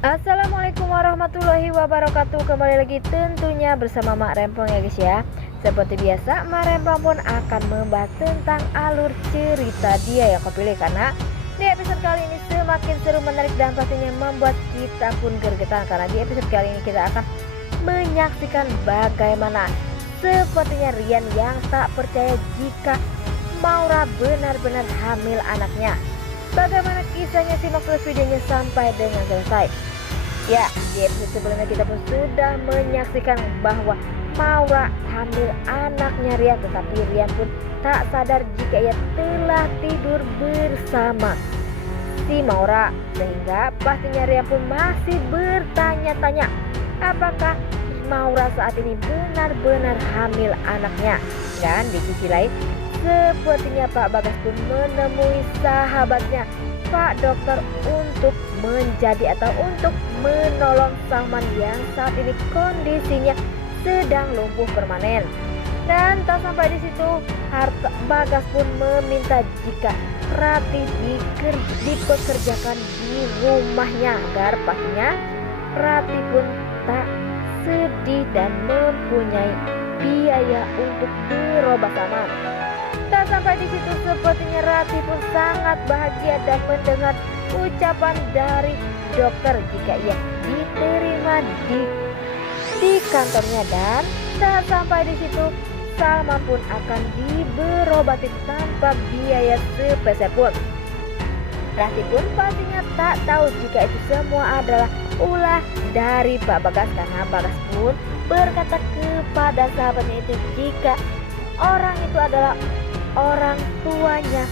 Assalamualaikum warahmatullahi wabarakatuh. Kembali lagi tentunya bersama Mak Rempong ya guys ya. Seperti biasa Mak Rempong pun akan membahas tentang alur cerita dia yang kau pilih. Karena di episode kali ini semakin seru, menarik, dan pastinya membuat kita pun gergetan. Karena di episode kali ini kita akan menyaksikan bagaimana sepertinya Rian yang tak percaya jika Maura benar-benar hamil anaknya. Bagaimana kisahnya, simak terus videonya sampai dengan selesai. Ya, di episode sebelumnya kita pun sudah menyaksikan bahwa Maura hamil anaknya Rian, tetapi Rian pun tak sadar jika ia telah tidur bersama si Maura, sehingga pastinya Rian pun masih bertanya-tanya apakah Maura saat ini benar-benar hamil anaknya. Dan di sisi lain, sepertinya Pak Bagas pun menemui sahabatnya Pak Dokter untuk menjadi atau untuk menolong Salman yang saat ini kondisinya sedang lumpuh permanen. Dan tak sampai di situ, Bagas pun meminta jika Rati dipekerjakan di rumahnya agar pastinya Rati pun tak sedih dan mempunyai biaya untuk berobat Salman. Tak sampai di situ, sepertinya Rati pun sangat bahagia dan mendengar ucapan dari dokter jika ia diterima di kantornya. Dan tak sampai di situ, Salma pun akan diberobati tanpa biaya sepeser pun. Rati pun pastinya tak tahu jika itu semua adalah ulah dari Pak Bagas, karena Bagas pun berkata kepada sahabatnya itu jika orang itu adalah orang tuanya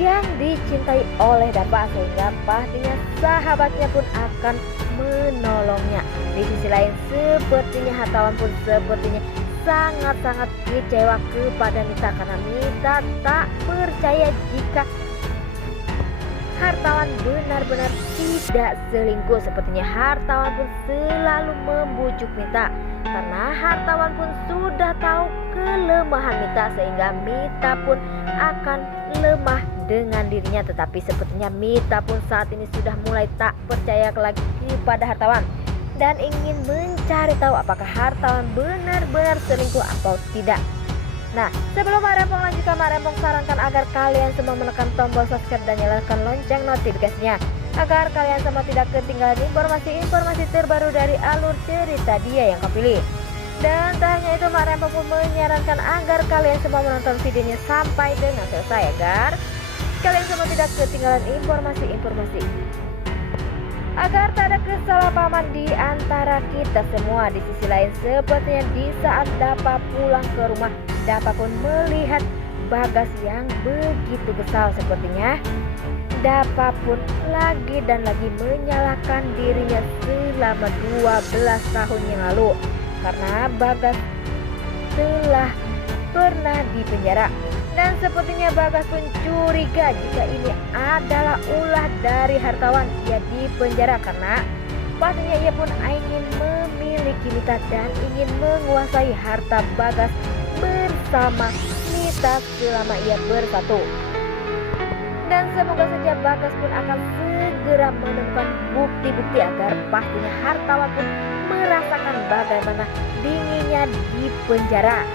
yang dicintai oleh Bapak, sehingga pastinya sahabatnya pun akan menolongnya. Di sisi lain, sepertinya hartawan pun sepertinya sangat-sangat kecewa kepada Mita, karena Mita tak percaya jika hartawan benar-benar tidak selingkuh. Sepertinya hartawan pun selalu membujuk Mita, karena hartawan pun sudah tahu kelemahan Mita, sehingga Mita pun akan lemah dengan dirinya. Tetapi sepertinya Mita pun saat ini sudah mulai tak percaya lagi kepada hartawan dan ingin mencari tahu apakah hartawan benar-benar selingkuh atau tidak. Nah, sebelum Mak Rempong lanjutkan, Mak Rempong sarankan agar kalian semua menekan tombol subscribe dan nyalakan lonceng notifikasinya agar kalian semua tidak ketinggalan informasi-informasi terbaru dari alur cerita dia yang kau pilih. Dan tak hanya itu, Mak Rempong pun menyarankan agar kalian semua menonton videonya sampai dengan selesai agar kalian semua tidak ketinggalan informasi-informasi, agar tak ada kesalahpahaman di antara kita semua. Di sisi lain, sepertinya di saat Dapa pulang ke rumah, Dapa pun melihat Bagas yang begitu kesal. Sepertinya Dapa pun lagi dan lagi menyalahkan dirinya selama 12 tahun yang lalu, karena Bagas telah pernah dipenjara. Dan sepertinya Bagas pun curiga jika ini adalah ulah dari hartawan ia dipenjara, karena pastinya ia pun ingin memiliki Mita dan ingin menguasai harta Bagas bersama Mita selama ia bersatu. Dan semoga saja Bagas pun akan segera menemukan bukti-bukti agar pastinya hartawan pun merasakan bagaimana dinginnya di penjara.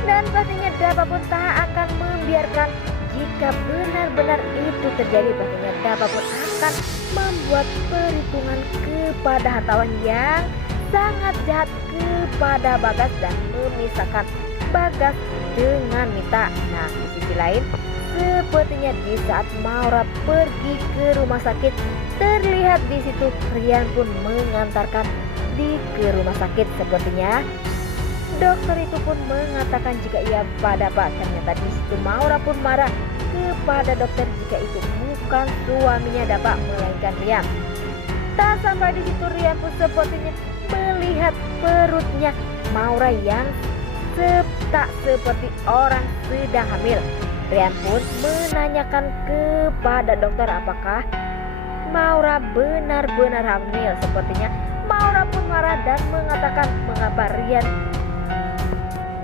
Dan pastinya Dapa pun tak akan membiarkan jika benar-benar itu terjadi. Pastinya Dapa pun akan membuat perhitungan kepada hartawan yang sangat jahat kepada Bagas dan memisahkan Bagas dengan Mita. Nah, di sisi lain, sepertinya di saat Maura pergi ke rumah sakit, terlihat di situ Rian pun mengantarkan ke rumah sakit. Sepertinya dokter itu pun mengatakan jika ia pada Pak. Ternyata di situ Maura pun marah kepada dokter jika itu bukan suaminya Dapa, melainkan Rian. Tak sampai di situ, Rian pun sepertinya melihat perutnya Maura yang tak seperti orang sedang hamil. Rian pun menanyakan kepada dokter apakah Maura benar-benar hamil. Sepertinya Maura pun marah dan mengatakan mengapa Rian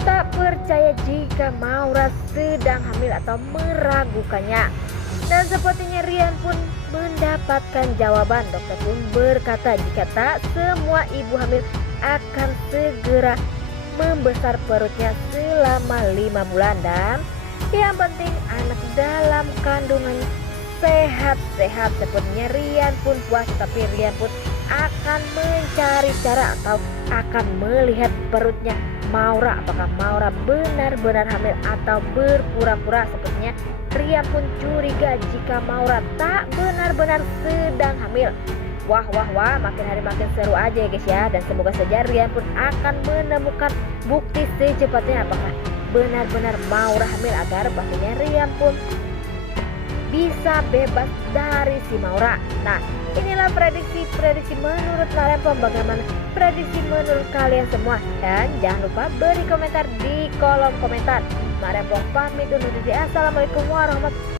tak percaya jika Maura sedang hamil atau meragukannya. Dan sepertinya Rian pun mendapatkan jawaban. Dokter pun berkata jika tak, semua ibu hamil akan segera membesar perutnya selama 5 bulan, dan yang penting anak dalam kandungan sehat-sehat. Sepertinya Rian pun puas, tapi Rian pun akan mencari cara atau akan melihat perutnya Maura, apakah Maura benar-benar hamil atau berpura-pura. Sepertinya Rian pun curiga jika Maura tak benar-benar sedang hamil. Wah, makin hari makin seru aja ya guys ya. Dan semoga saja Rian pun akan menemukan bukti secepatnya apakah benar-benar Maura hamil, agar pastinya Rian pun bisa bebas dari si Maura. Nah, inilah prediksi menurut Marempong. Bagaimana prediksi menurut kalian semua? Dan jangan lupa beri komentar di kolom komentar. Marempong pamit undur diri. Assalamualaikum warahmatullahi wabarakatuh.